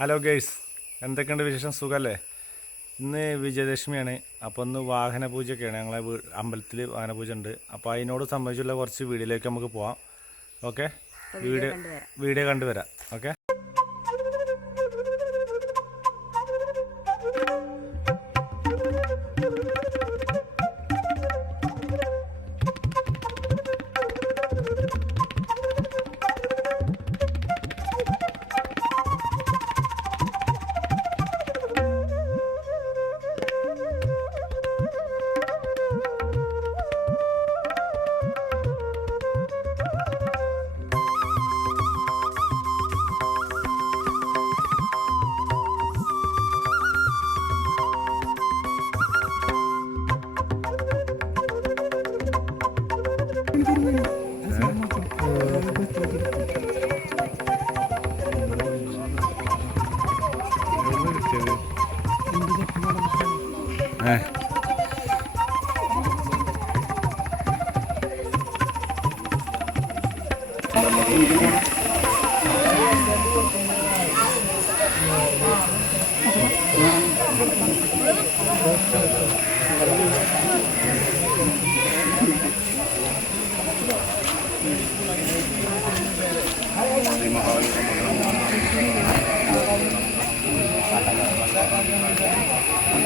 Hello girls എന്തൊക്കെയുണ്ട് വിശേഷം? സുഖമല്ലേ ഇന്ന് വിജയദശമിയാണ്. അപ്പോൾ ഇന്ന് വാഹന പൂജയൊക്കെയാണ് ഞങ്ങളെ വീ അമ്പലത്തിൽ വാഹന പൂജ ഉണ്ട് അപ്പോൾ അതിനോട് സംബന്ധിച്ചുള്ള കുറച്ച് വീടിലേക്ക് നമുക്ക് പോവാം. ഓക്കെ വീഡിയോ വീഡിയോ കണ്ടുവരാം. ഓക്കെ à.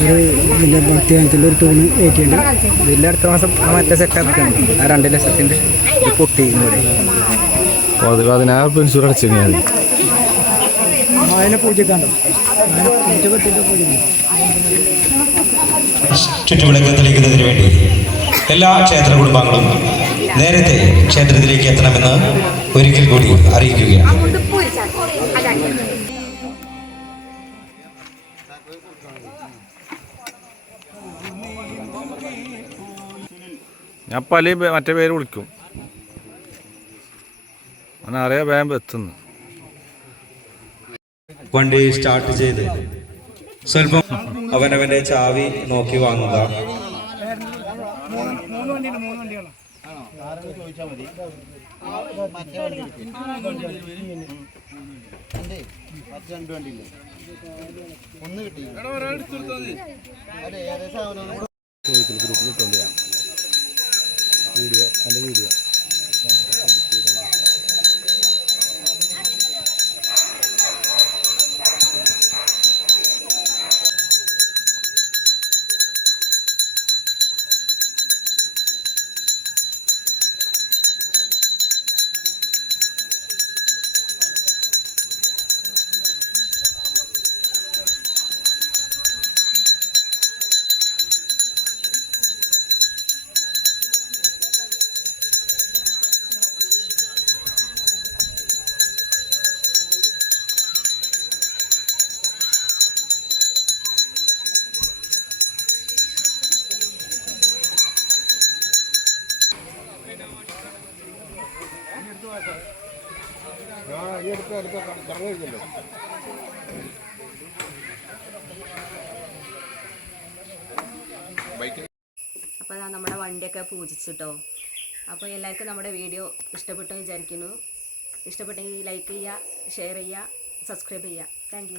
ഏ ഒരു തൂണ് ഏറ്റിയുണ്ട് ഇതിന്റെ അടുത്ത മാസം മറ്റേ സെറ്റ് ഇറക്കാണ് ആ രണ്ട് ലക്ഷത്തിന്റെ പൊട്ടി ഇവിടെ പതിനായിരം ഇൻഷുറൻസ് അടച്ചു അതിനെ പൂജക്കാണ്ടോ. പൂജ വേണ്ടി എല്ലാ ക്ഷേത്ര കുടുംബങ്ങളും നേരത്തെ ക്ഷേത്രത്തിലേക്ക് എത്തണമെന്ന് ഒരിക്കൽ കൂടി അറിയിക്കുകയാണ്. ഞാൻ പല മറ്റേ പേര് വിളിക്കും. അങ്ങനെ അറിയാൻ വേഗം എത്തുന്നു. വണ്ടി സ്റ്റാർട്ട് ചെയ്ത്. സ്വല്പം അവനവന്റെ ചാവി നോക്കി വാങ്ങുക. ഗ്രൂപ്പിൽ ഇട്ടുകൊണ്ട് വീഡിയോ എന്റെ വീഡിയോ അപ്പോൾ ദാ നമ്മുടെ വണ്ടിയൊക്കെ പൂജിച്ചിട്ടോ. അപ്പോൾ എല്ലാവർക്കും നമ്മുടെ വീഡിയോ ഇഷ്ടപ്പെട്ടു എന്ന് വിചാരിക്കുന്നു. ഇഷ്ടപ്പെട്ടെങ്കിൽ ലൈക്ക് ചെയ്യുക ഷെയർ ചെയ്യുക സബ്സ്ക്രൈബ് ചെയ്യുക. താങ്ക്